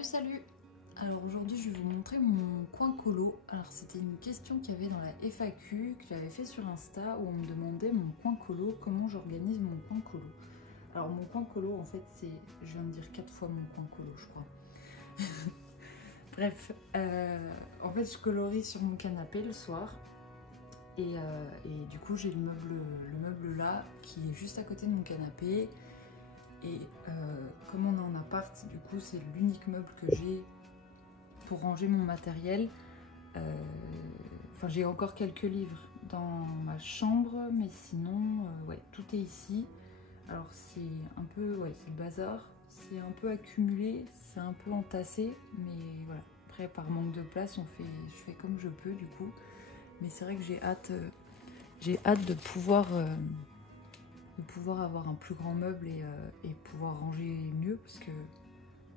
Salut! Alors aujourd'hui je vais vous montrer mon coin colo. Alors c'était une question qu'il y avait dans la FAQ que j'avais fait sur Insta où on me demandait mon coin colo, comment j'organise mon coin colo. Alors mon coin colo en fait c'est, je viens de dire 4 fois mon coin colo je crois. Bref, en fait je colorie sur mon canapé le soir et du coup j'ai le meuble là qui est juste à côté de mon canapé. Et comme on est en appart, du coup c'est l'unique meuble que j'ai pour ranger mon matériel. Enfin j'ai encore quelques livres dans ma chambre, mais sinon ouais, tout est ici. Alors c'est un peu, ouais, c'est le bazar, c'est un peu accumulé, c'est un peu entassé, mais voilà. Après par manque de place, je fais comme je peux du coup. Mais c'est vrai que j'ai hâte de pouvoir avoir un plus grand meuble et pouvoir ranger mieux, parce que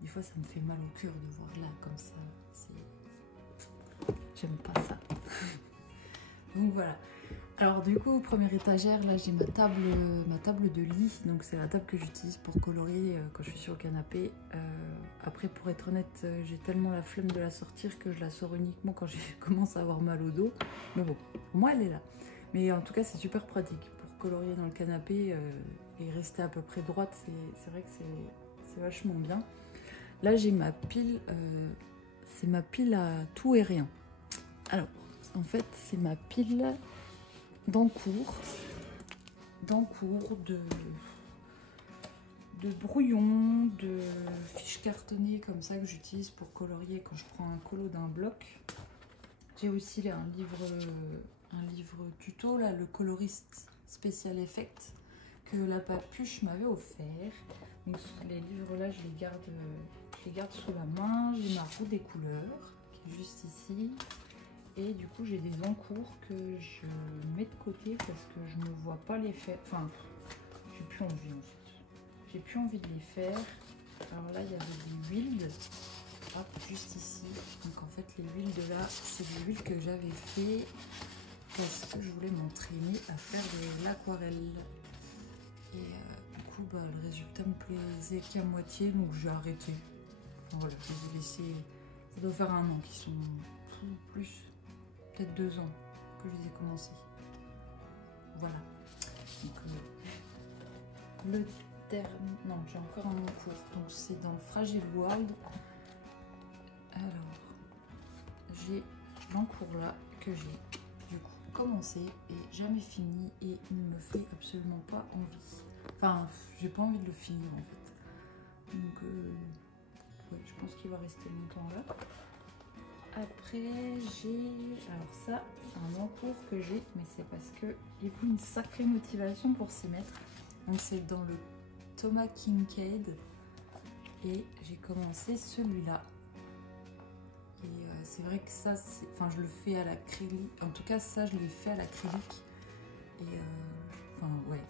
des fois ça me fait mal au cœur de voir là comme ça, j'aime pas ça. Donc voilà. Alors du coup, première étagère, là j'ai ma table de lit, donc c'est la table que j'utilise pour colorier quand je suis sur le canapé. Après pour être honnête, j'ai tellement la flemme de la sortir que je la sors uniquement quand je commence à avoir mal au dos. Mais bon, pour moi elle est là. Mais en tout cas c'est super pratique pour colorier dans le canapé et rester à peu près droite, c'est vrai que c'est vachement bien. Là j'ai ma pile, c'est ma pile à tout et rien. Alors en fait c'est ma pile d'encours de brouillons, de fiches cartonnées comme ça que j'utilise pour colorier quand je prends un colo d'un bloc. J'ai aussi un livre tuto, là, le coloriste Special Effect, que la papuche m'avait offert. Donc les livres là, je les garde sous la main. J'ai ma roue des couleurs qui est juste ici. Et du coup, j'ai des encours que je mets de côté parce que je ne vois pas les faire. Enfin, j'ai plus envie en fait. J'ai plus envie de les faire. Alors là, il y avait des huiles. Hop, juste ici. Donc en fait, les huiles de là, c'est des huiles que j'avais fait parce que je voulais m'entraîner à faire de l'aquarelle. Et du coup, bah, le résultat me plaisait qu'à moitié, donc j'ai arrêté. Enfin, voilà, je les ai laissés. Ça doit faire 1 an qu'ils sont plus. Peut-être 2 ans que je les ai commencés. Voilà. Donc le terme. Non, j'ai encore un encours. Donc c'est dans le Fragile World. Alors, j'ai l'encours là que j'ai du coup commencé et jamais fini et il ne me fait absolument pas envie. Enfin, j'ai pas envie de le finir en fait. Donc ouais, je pense qu'il va rester longtemps là. Après j'ai, alors ça c'est un encours que j'ai, mais c'est parce que il faut une sacrée motivation pour s'y mettre. Donc c'est dans le Thomas Kinkade et j'ai commencé celui-là. Et c'est vrai que ça, enfin je le fais à l'acrylique, en tout cas ça je l'ai fait à l'acrylique. Et enfin ouais,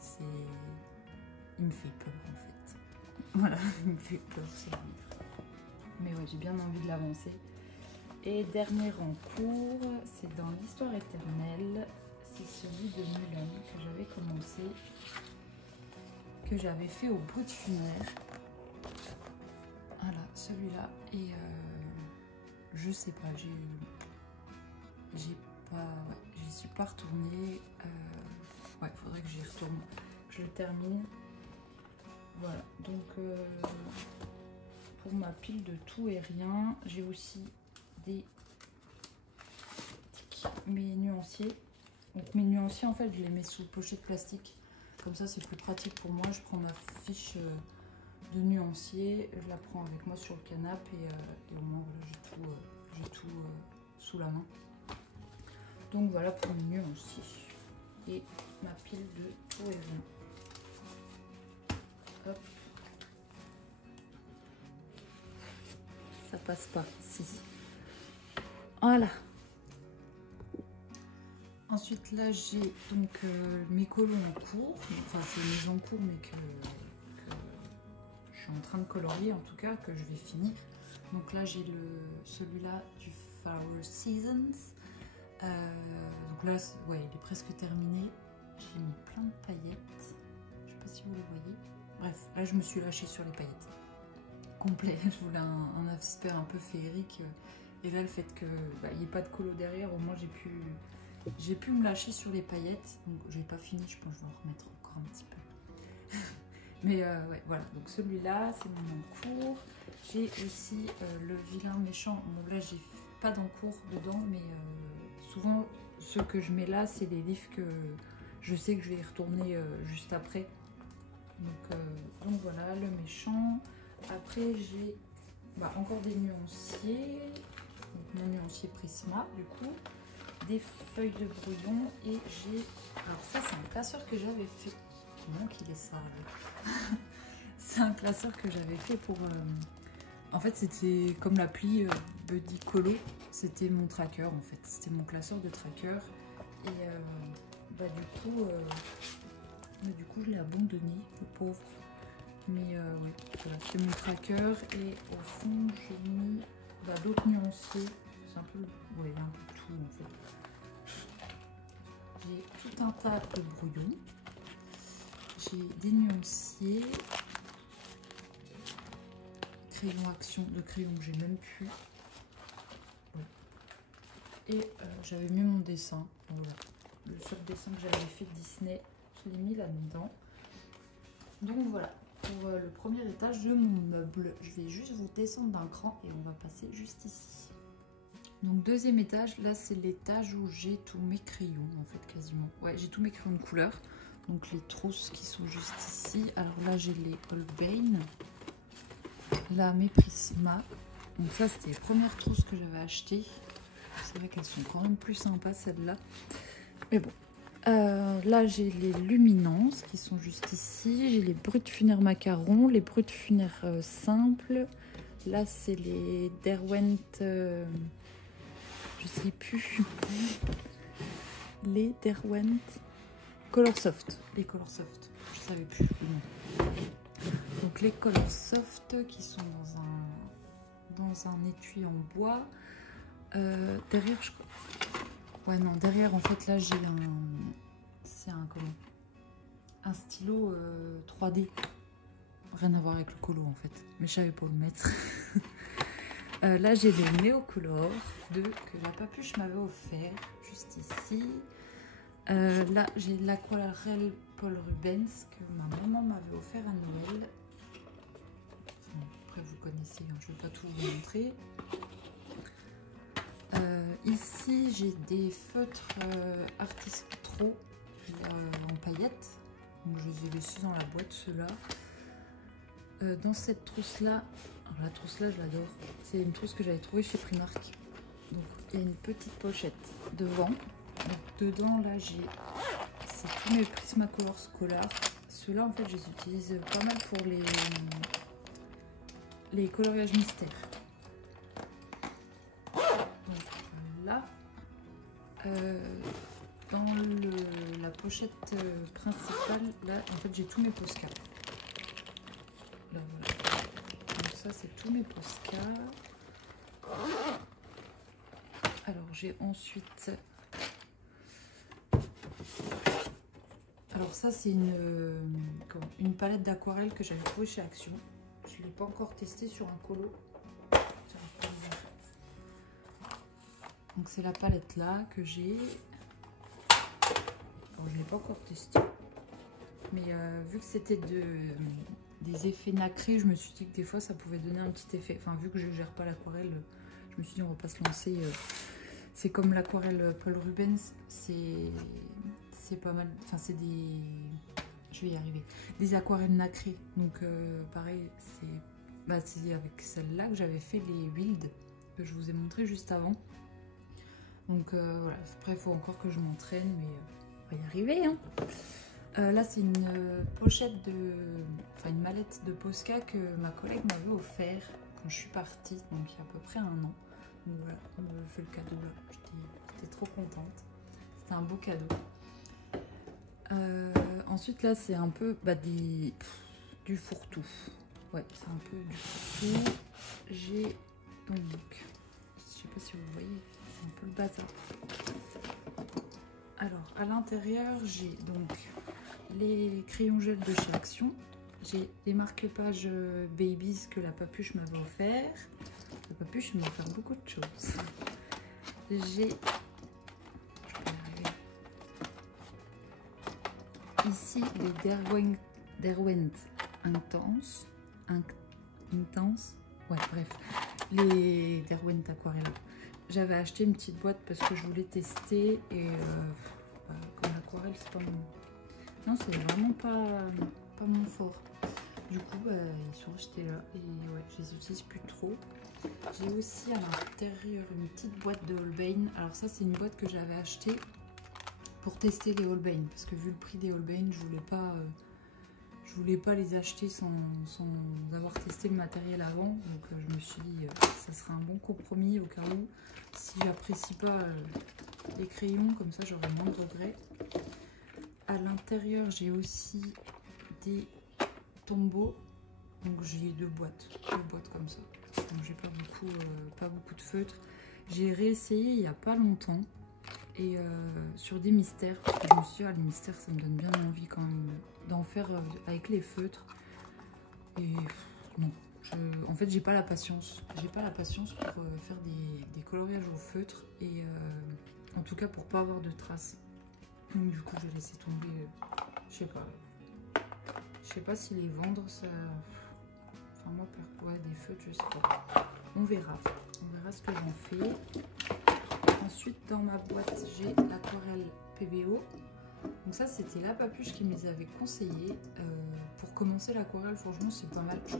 il me fait peur en fait. Voilà, il me fait peur ce livre. Mais ouais, j'ai bien envie de l'avancer. Et dernier encours, c'est dans l'Histoire éternelle. C'est celui de Mulan que j'avais commencé, que j'avais fait au bruit de funéraire. Voilà, celui-là. Et je sais pas, j'y suis pas retournée. Ouais, faudrait que j'y retourne, que je le termine. Voilà, donc pour ma pile de tout et rien, j'ai aussi mes nuanciers. Donc mes nuanciers en fait je les mets sous pochette plastique, comme ça c'est plus pratique pour moi. Je prends ma fiche de nuancier, je la prends avec moi sur le canapé et au moins voilà, j'ai tout sous la main. Donc voilà pour mes nuanciers et ma pile de tout et rien. Hop. Ça passe pas, si. Voilà. Ensuite là j'ai donc mes colos en cours, enfin c'est mes encours mais que je suis en train de colorier en tout cas, que je vais finir. Donc là j'ai celui-là du Flower Seasons. Donc là, ouais, il est presque terminé. J'ai mis plein de paillettes. Je sais pas si vous les voyez. Bref, là je me suis lâchée sur les paillettes. Complet. Je voulais un aspect un peu féerique. Et là, le fait qu'il n'y ait pas de colo derrière, au moins j'ai pu me lâcher sur les paillettes. Donc j'ai pas fini, je pense que je vais en remettre encore un petit peu. Mais ouais, voilà. Donc celui-là, c'est mon encours. J'ai aussi le vilain méchant. Donc là, j'ai pas d'encours dedans, mais souvent, ceux que je mets là, c'est les livres que je sais que je vais y retourner juste après. Donc voilà, le méchant. Après, j'ai encore des nuanciers. Donc, mon nuancier Prisma, du coup. Des feuilles de brouillon. Et j'ai... Alors ça, c'est un classeur que j'avais fait. Comment qu'il est sale. C'est un classeur que j'avais fait pour... En fait, c'était comme l'appli Buddy Colo. C'était mon tracker, en fait. C'était mon classeur de tracker. Et du coup, je l'ai abandonné, le pauvre. Mais ouais, voilà, c'est mon tracker. Et au fond, j'ai mis d'autres nuanciers. C'est un peu... Ouais, un peu tout, en fait. J'ai tout un tas de brouillons. J'ai des nuanciers. Crayon action, de crayon que j'ai même plus. Ouais. Et j'avais mis mon dessin. Voilà. Le seul dessin que j'avais fait de Disney, je l'ai mis là-dedans. Donc voilà, pour le premier étage de mon meuble. Je vais juste vous descendre d'un cran et on va passer juste ici. Donc deuxième étage, là c'est l'étage où j'ai tous mes crayons en fait quasiment. Ouais, j'ai tous mes crayons de couleur. Donc les trousses qui sont juste ici. Alors là j'ai les Holbein. Là mes Prisma. Donc ça c'était les premières trousses que j'avais achetées. C'est vrai qu'elles sont quand même plus sympas celles-là. Mais bon. Là j'ai les Luminances qui sont juste ici. J'ai les Brut Funère Macaron, les Brut Funère simples. Là c'est les Derwent... je sais plus. Les Derwent Color Soft. Les Color Soft. Je savais plus le nom. Donc les Color Soft qui sont dans un étui en bois. Derrière, je crois. Ouais, non, derrière, en fait, là, j'ai c'est un stylo 3D. Rien à voir avec le colo, en fait. Mais je savais pas où le mettre. Là, j'ai des Neocolor que la papuche m'avait offert, juste ici. Là, j'ai l'aquarelle Paul Rubens que ma maman m'avait offert à Noël. Après, vous connaissez, hein, je ne vais pas tout vous montrer. Ici, j'ai des feutres Artistro en paillettes. Donc, je les ai laissés dans la boîte, ceux-là. Dans cette trousse-là, la trousse-là, je l'adore. C'est une trousse que j'avais trouvée chez Primark. Donc, il y a une petite pochette devant. Donc, dedans, là, c'est tous mes Prismacolor Scholar. Ceux-là, en fait, je les utilise pas mal pour les coloriages mystères. Donc là, dans la pochette principale, là, en fait, j'ai tous mes Posca. Là, voilà. Donc ça, c'est tous mes Posca. Alors, j'ai ensuite... Alors ça, c'est une palette d'aquarelle que j'avais trouvée chez Action. Je ne l'ai pas encore testée sur un colo. Donc c'est la palette là que j'ai. Je ne l'ai pas encore testée. Mais vu que c'était des effets nacrés, je me suis dit que des fois ça pouvait donner un petit effet. Enfin, vu que je ne gère pas l'aquarelle, je me suis dit on va pas se lancer. C'est comme l'aquarelle Paul Rubens, c'est pas mal. Enfin, c'est des... Je vais y arriver. Des aquarelles nacrées. Donc pareil, c'est avec celle-là que j'avais fait les Wild que je vous ai montré juste avant. Donc voilà, après il faut encore que je m'entraîne, mais on va y arriver. Hein. Là c'est une pochette enfin une mallette de Posca que ma collègue m'avait offert quand je suis partie, donc il y a à peu près 1 an. Donc voilà, on me fait le cadeau là, j'étais trop contente. C'était un beau cadeau. Ensuite là c'est un peu du fourre-tout. Ouais, c'est un peu du fourre-tout. J'ai donc, je sais pas si vous voyez, c'est un peu le bazar. Alors, à l'intérieur, j'ai donc les crayons gel de chez Action. J'ai des marque-pages Babies que la papuche m'avait offert. La papuche m'a offert beaucoup de choses. J'ai ici les Derwent Intense. Ouais, bref. Les Derwent Aquarelle. J'avais acheté une petite boîte parce que je voulais tester et comme l'aquarelle, c'est pas mon... Non, c'est vraiment pas mon fort. Du coup, ils sont achetés là et ouais, je les utilise plus trop. J'ai aussi à l'intérieur une petite boîte de Holbein. Alors ça, c'est une boîte que j'avais achetée pour tester les Holbein parce que vu le prix des Holbein, je voulais pas les acheter sans avoir testé le matériel avant. Donc je me suis dit ça sera un bon compromis au cas où si j'apprécie pas les crayons, comme ça j'aurai moins de regrets. À l'intérieur, j'ai aussi des tombeaux. Donc j'ai deux boîtes comme ça. Donc j'ai pas beaucoup de feutres. J'ai réessayé il y a pas longtemps et sur des mystères parce que je me suis dit les mystères ça me donne bien envie quand même d'en faire avec les feutres. Et non, en fait j'ai pas la patience. J'ai pas la patience pour faire des coloriages au feutre et en tout cas pour pas avoir de traces. Donc du coup j'ai laissé tomber. Je sais pas si les vendre ça. Enfin moi ouais, des feutres je sais pas. On verra ce que j'en fais. Ensuite dans ma boîte j'ai l'aquarelle PBO. Donc ça c'était la papuche qui me les avait conseillé pour commencer l'aquarelle. Franchement c'est pas mal. Je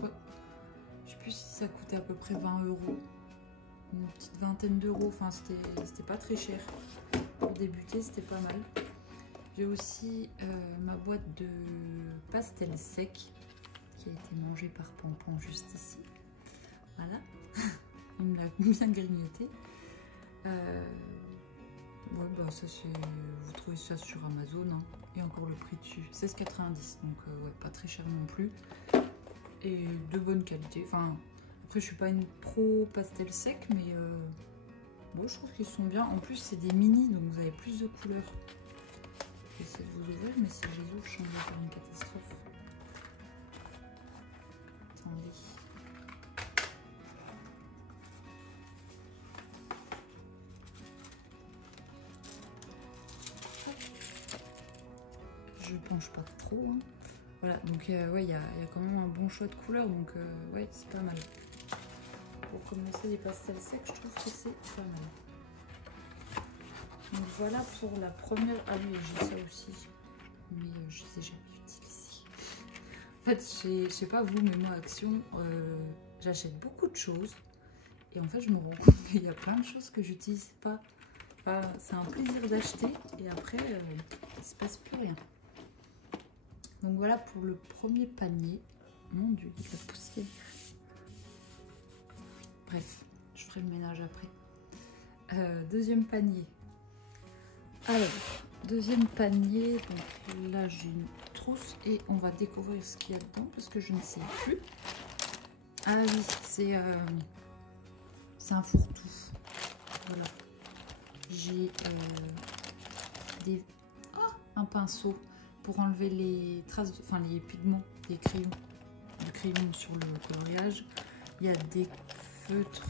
sais plus si ça coûtait à peu près 20 €, une petite vingtaine d'euros. Enfin c'était pas très cher pour débuter, c'était pas mal. J'ai aussi ma boîte de pastel sec qui a été mangée par Pampan juste ici. Voilà, il me l'a bien grignoté. Ouais, bah ça c'est. Vous trouvez ça sur Amazon, hein, et encore le prix dessus, 16,90 €, donc ouais, pas très cher non plus. Et de bonne qualité. Enfin, après je suis pas une pro pastel sec, mais bon, je trouve qu'ils sont bien. En plus, c'est des mini, donc vous avez plus de couleurs. J'essaie de vous ouvrir, mais si je les ouvre, je suis en train de faire une catastrophe. Attendez. Je penche pas trop. Hein. Voilà, donc ouais, il y a quand même un bon choix de couleurs, donc ouais, c'est pas mal. Pour commencer les pastels secs, je trouve que c'est pas mal. Donc voilà pour la première. Ah oui, j'ai ça aussi, mais je les ai jamais utilisés. En fait, je sais pas vous, mais moi, Action, j'achète beaucoup de choses et en fait, je me rends compte qu'il y a plein de choses que j'utilise pas. Enfin, c'est un plaisir d'acheter et après, il se passe plus rien. Donc voilà pour le premier panier. Mon Dieu, il y a de la poussière. Bref, je ferai le ménage après. Deuxième panier. Alors, deuxième panier. Donc là, j'ai une trousse et on va découvrir ce qu'il y a dedans parce que je ne sais plus. Ah oui, c'est un fourre-tout. Voilà. J'ai un pinceau pour enlever les traces, enfin les pigments des crayons, du crayon sur le coloriage. Il y a des feutres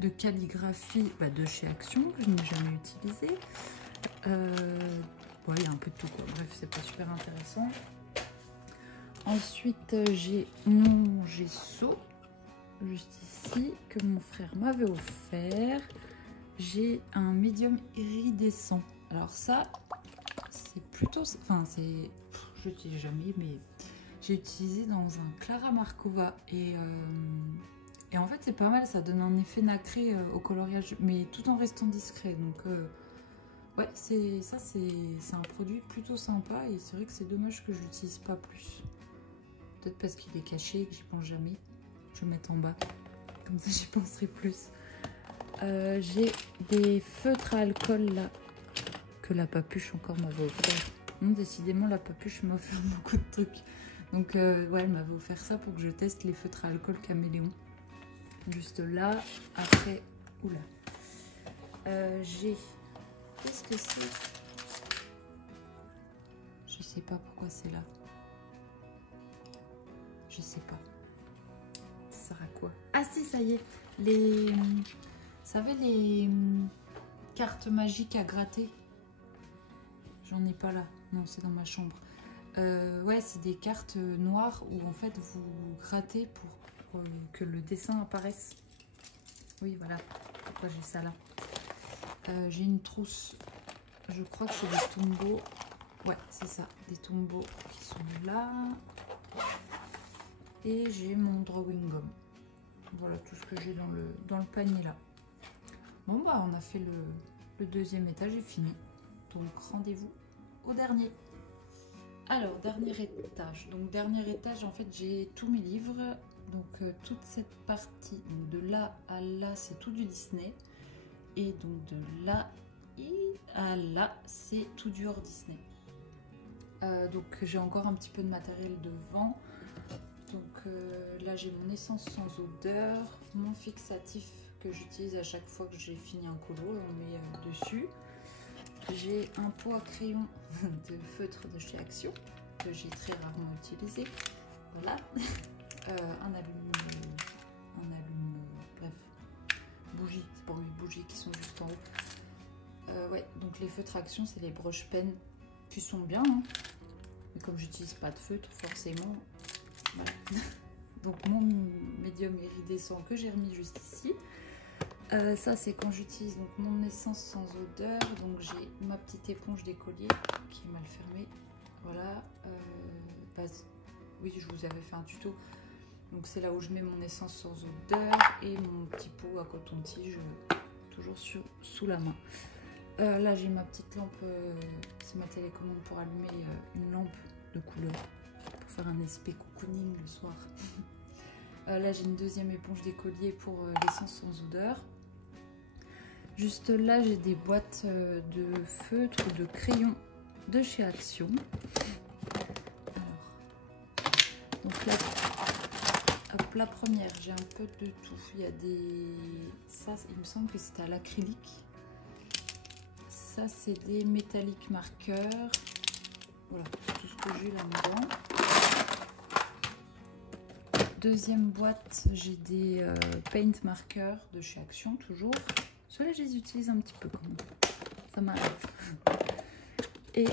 de calligraphie de chez Action que je n'ai jamais utilisé. Ouais, il y a un peu de tout quoi. Bref, c'est pas super intéressant. Ensuite, j'ai mon gesso juste ici que mon frère m'avait offert. J'ai un médium iridescent. Alors ça, c'est plutôt, enfin c'est, je l'utilise jamais, mais j'ai utilisé dans un Clara Markova et en fait c'est pas mal, ça donne un effet nacré au coloriage, mais tout en restant discret. Donc ouais, c'est un produit plutôt sympa et c'est vrai que c'est dommage que je l'utilise pas plus. Peut-être parce qu'il est caché et que j'y pense jamais. Je vais mettre en bas, comme ça j'y penserai plus. J'ai des feutres à alcool là que la papuche encore m'avait offert. Non, décidément la papuche m'a offert beaucoup de trucs. Donc ouais, elle m'avait offert ça pour que je teste les feutres à alcool caméléon. Juste là, après, oula. J'ai Qu'est-ce que c'est? Je sais pas pourquoi c'est là. Je sais pas. Ça sert à quoi? Ah si, ça y est. Les... Vous savez, les cartes magiques à gratter. J'en ai pas là. Non, c'est dans ma chambre. Ouais, c'est des cartes noires où en fait vous grattez pour que le dessin apparaisse. Oui, voilà. Pourquoi j'ai ça là? J'ai une trousse. Je crois que c'est des tombeaux. Ouais, c'est ça. Des tombeaux qui sont là. Et j'ai mon drawing gum. Voilà tout ce que j'ai dans le panier là. Bon bah on a fait le deuxième étage est fini. Donc rendez-vous au dernier. Alors dernier étage. Donc dernier étage en fait j'ai tous mes livres. Donc toute cette partie donc de là à là c'est tout du Disney. Et donc de là à là c'est tout du hors Disney. Donc j'ai encore un petit peu de matériel devant. Donc là j'ai mon essence sans odeur, mon fixatif que j'utilise à chaque fois que j'ai fini un colo, on met dessus. J'ai un pot à crayon de feutre de chez Action que j'ai très rarement utilisé. Voilà. Un allume, bref, bougies, c'est pour mes bougies qui sont juste en haut. Ouais, donc les feutres Action c'est les broches pennes qui sont bien, hein. Mais comme j'utilise pas de feutre forcément. Voilà. Donc mon médium iridescent que j'ai remis juste ici. Ça c'est quand j'utilise donc mon essence sans odeur. Donc j'ai ma petite éponge d'écolier qui est mal fermée. Voilà. Oui, je vous avais fait un tuto. Donc c'est là où je mets mon essence sans odeur et mon petit pot à coton-tige toujours sous la main. Là j'ai ma petite lampe. C'est ma télécommande pour allumer une lampe de couleur. Pour faire un aspect cocooning le soir. Là j'ai une deuxième éponge d'écolier pour l'essence sans odeur. Juste là j'ai des boîtes de feutres ou de crayons de chez Action. Alors, donc là, hop, la première j'ai un peu de tout. Il y a des... Ça il me semble que c'est à l'acrylique. Ça c'est des métalliques marqueurs. Voilà tout ce que j'ai là-dedans. Deuxième boîte, j'ai des paint marqueurs de chez Action, toujours. Ceux-là, je les utilise un petit peu quand même. Ça m'arrive. Et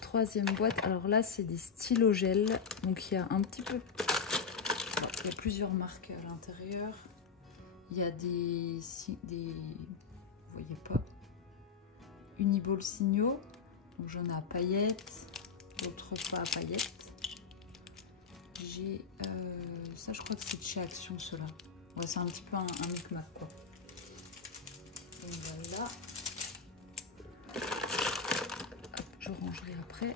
troisième boîte, alors là, c'est des stylos gel. Donc, il y a un petit peu... Alors, il y a plusieurs marques à l'intérieur. Il y a des... Vous voyez pas. Uniball signaux. Donc, j'en ai à paillettes. D'autres pas à paillettes. J'ai ça, je crois que c'est de chez Action, cela. Ouais, c'est un petit peu un micmac quoi. Donc voilà. Hop, je rangerai après.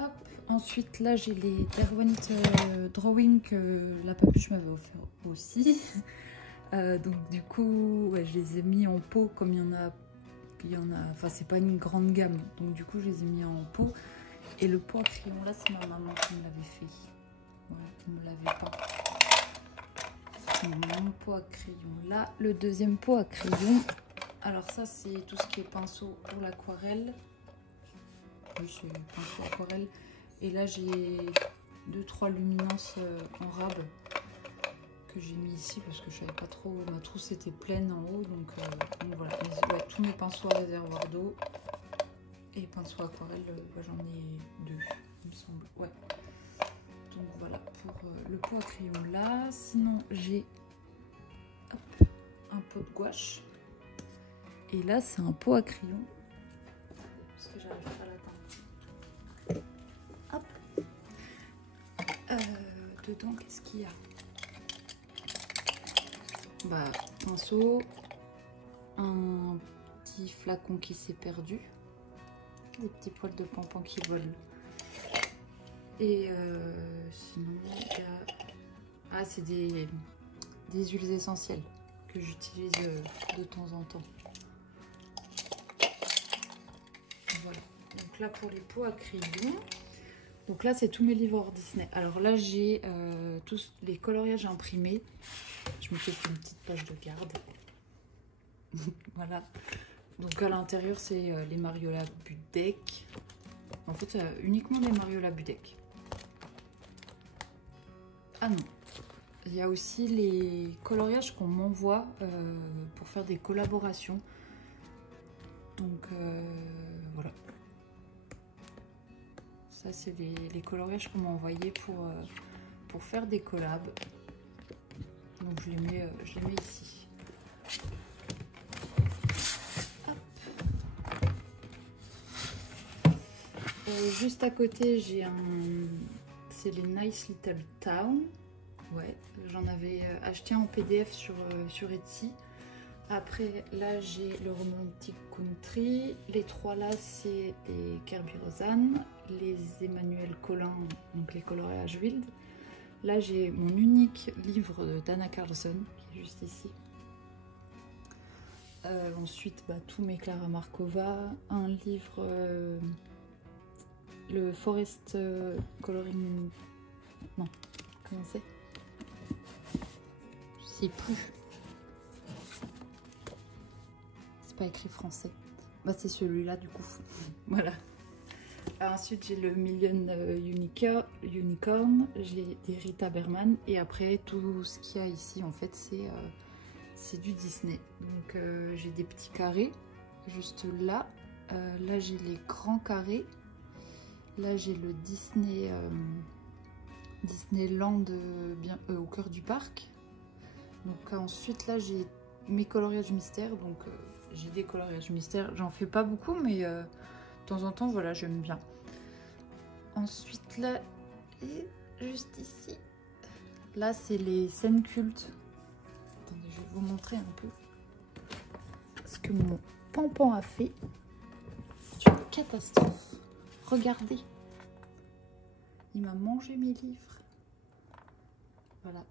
Hop. Ensuite, là, j'ai les Derwent Drawing que la papuche m'avait offert aussi. Donc du coup, ouais, je les ai mis en pot comme il y en a, enfin c'est pas une grande gamme, donc du coup je les ai mis en pot. Et le pot à crayon là, c'est ma maman qui me l'avait fait. Voilà, qui ne me l'avait pas. C'est mon pot à crayon là. Le deuxième pot à crayon, alors ça c'est tout ce qui est pinceau pour l'aquarelle. Oui, c'est pinceau aquarelle. Et là j'ai 2-3 luminances en rab que j'ai mis ici parce que je savais pas trop. Ma trousse était pleine en haut, donc voilà. Mais, ouais, tous mes pinceaux à réservoir d'eau. Et pinceau aquarelle, j'en ai 2, il me semble. Ouais. Donc voilà pour le pot à crayon là. Sinon, j'ai un pot de gouache. Et là, c'est un pot à crayon. Parce que j'arrive pas à l'atteindre. Hop. Dedans, qu'est-ce qu'il y a? Bah, pinceau. Un petit flacon qui s'est perdu. Des petits poils de pampan qui volent. Et sinon, il y a... Ah, c'est des huiles essentielles que j'utilise de temps en temps. Voilà. Donc là, pour les pots à crayon. Donc là, c'est tous mes livres hors Disney. Alors là, j'ai tous les coloriages imprimés. Je me fais une petite page de garde. Voilà. Donc à l'intérieur, c'est les Mariola Budek. En fait, uniquement les Mariola Budek. Ah non. Il y a aussi les coloriages qu'on m'envoie pour faire des collaborations. Donc voilà. Ça, c'est les coloriages qu'on m'a envoyés pour faire des collabs. Donc je les mets ici. Juste à côté, j'ai c'est les Nice Little Town. Ouais, j'en avais acheté en PDF sur Etsy. Après, là, j'ai le Romantic Country. Les trois là, c'est les Kerby Rosanne, les Emmanuel Collin, donc les coloriages Wild. Là, j'ai mon unique livre d'Anna Carlson, qui est juste ici. Ensuite, tous mes Clara Markova, un livre, le Forest Coloring... Non, comment c'est? Je sais plus. C'est pas écrit français. C'est celui-là, du coup. Voilà. Ensuite, j'ai le Million Unicorn, j'ai des Rita Berman, et après, tout ce qu'il y a ici, en fait, c'est du Disney. Donc, j'ai des petits carrés, juste là. Là, j'ai les grands carrés. Là, j'ai le Disneyland bien au cœur du parc. Donc, ensuite, là, j'ai mes coloriages mystères. Donc, j'ai des coloriages mystères. J'en fais pas beaucoup, mais de temps en temps, voilà, j'aime bien. Ensuite, là, et juste ici, là, c'est les scènes cultes. Attendez, je vais vous montrer un peu ce que mon Pampan a fait. C'est une catastrophe. Regardez. Il m'a mangé mes livres. Voilà.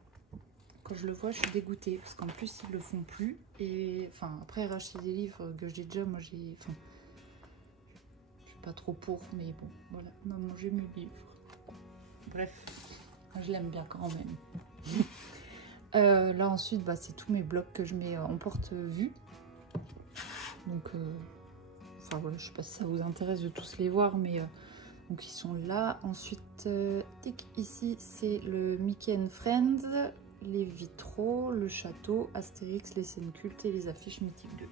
Quand je le vois, je suis dégoûtée. Parce qu'en plus, ils le font plus. Et enfin, après, racheter des livres que j'ai déjà, moi, j'ai... Enfin, je suis pas trop pour, mais bon, voilà. Il m'a mangé mes livres. Bref, je l'aime bien quand même. Là, ensuite, c'est tous mes blocs que je mets en porte-vue. Donc, enfin, voilà, je sais pas si ça vous intéresse de tous les voir, mais... donc ils sont là. Ensuite, tic, ici c'est le Mickey and Friends, les vitraux, le château, Astérix, les scènes cultes et les affiches mythiques 2.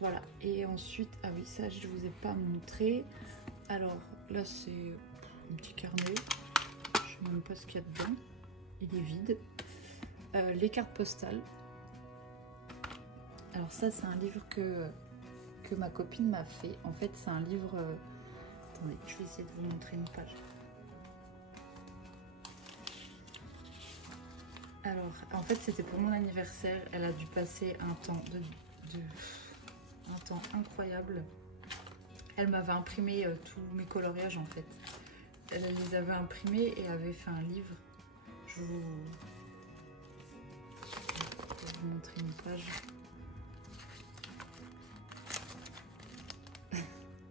Voilà. Et ensuite, ah oui, ça je vous ai pas montré. Alors là c'est un petit carnet. Je sais même pas ce qu'il y a dedans. Il est vide. Les cartes postales. Alors ça c'est un livre que ma copine m'a fait. En fait c'est un livre... Attendez, je vais essayer de vous montrer une page. Alors, en fait, c'était pour mon anniversaire. Elle a dû passer un temps un temps incroyable. Elle m'avait imprimé tous mes coloriages, en fait. Elle les avait imprimés et avait fait un livre. Je vais vous montrer une page.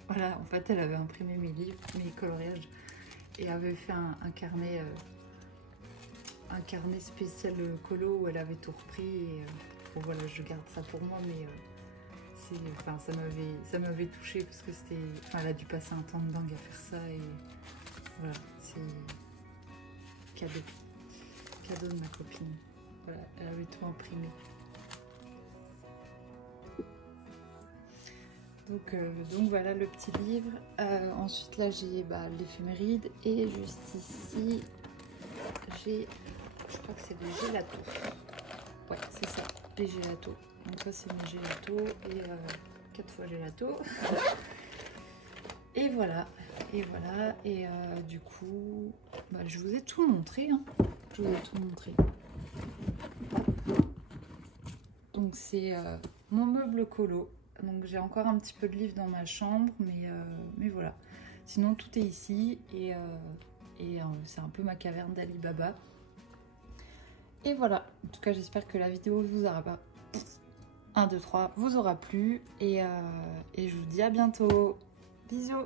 Voilà, en fait, elle avait imprimé mes livres, mes coloriages, et avait fait un carnet spécial colo où elle avait tout repris. Et bon, voilà, je garde ça pour moi, mais enfin, ça m'avait touchée parce que c'était, enfin, elle a dû passer un temps de dingue à faire ça et voilà, c'est cadeau de ma copine. Voilà, elle avait tout imprimé. Donc voilà le petit livre. Ensuite là j'ai l'éphéméride et juste ici j'ai, je crois que c'est des gelatos. Ouais c'est ça, les gelatos. Donc ça c'est mes gelatos et 4 fois gelato. Et voilà, et du coup je vous ai tout montré, hein. Je vous ai tout montré. Donc c'est mon meuble colo. Donc j'ai encore un petit peu de livres dans ma chambre, mais voilà. Sinon tout est ici et c'est un peu ma caverne d'Ali Baba. Et voilà, en tout cas j'espère que la vidéo vous aura pas... 1, 2, 3, vous aura plu et je vous dis à bientôt. Bisous.